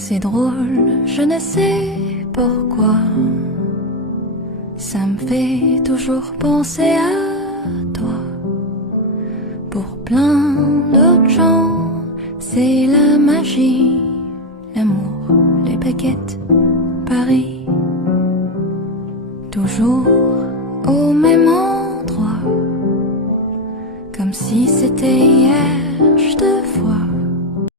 C'est drôle, je ne sais pourquoi. Ça me fait toujours penser à toi. Pour plein d'autres gens, c'est la magie, l'amour, les baguettes, Paris. Toujours au même endroit, comme si c'était hier, je te vois.